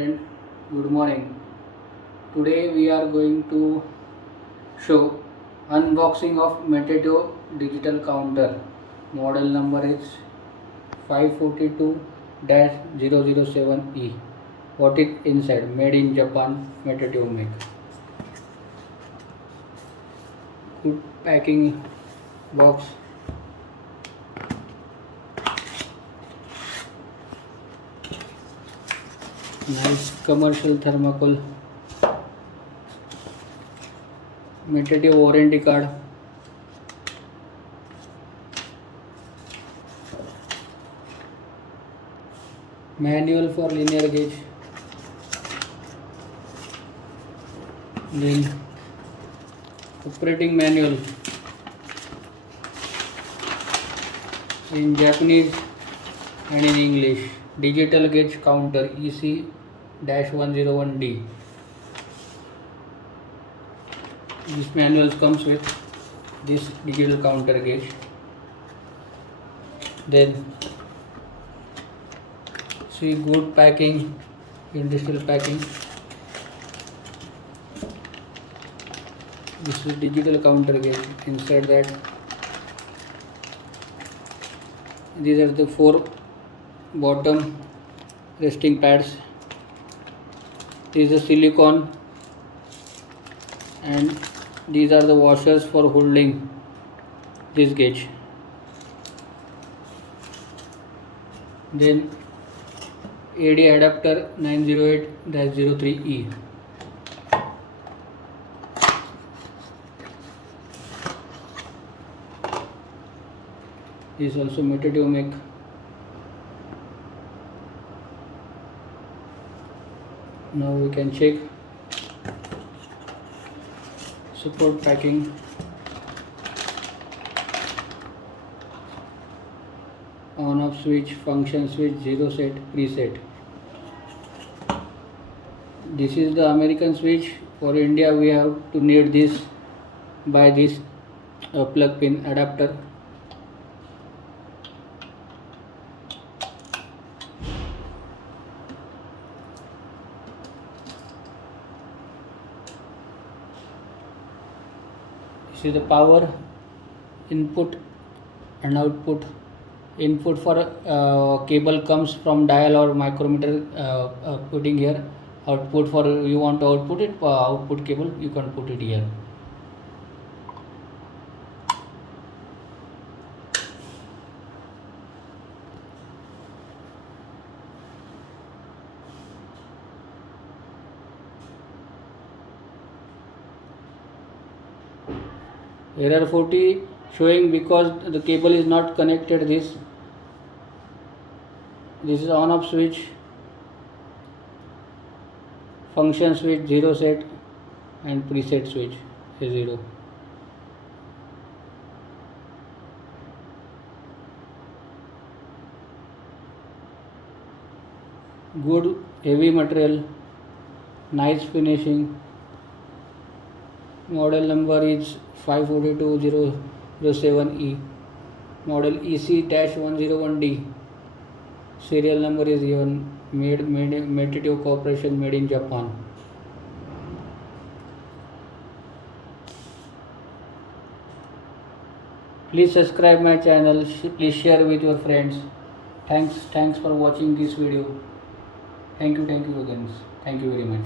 friend, good morning. Today we are going to show unboxing of Mitutoyo digital counter. Model number is 542-007E. What is inside? Made in Japan, Mitutoyo make. Good packing box. Nice commercial thermocol. Mitutoyo warranty card. Manual for linear gauge. Then operating manual in Japanese and in English. Digital gauge counter EC-101D. This manual comes with this digital counter gauge. Then see good packing, industrial packing. This is digital counter gauge. Inside that, these are the 4 bottom resting pads. This is the silicone, and these are the washers for holding this gauge. Then AD adapter 908-03E. This is also Mitutoyo make. Now we can check support packing. On off switch, function switch, 0 set, preset. This is the American switch. For India we have to need this by this plug pin adapter. This is the power input and output. Input for cable comes from dial or micrometer putting here. Output for you want to output it, output cable you can put it here. Error 40 showing because the cable is not connected. This is on off switch, function switch 0 set, and preset switch is 0. Good heavy material, nice finishing. Model number is 542-007E. Model EC-101D. Serial number is given. Made Mitutoyo Corporation, made in Japan. Please subscribe my channel. Please share with your friends. Thanks for watching this video. Thank you again. Thank you very much.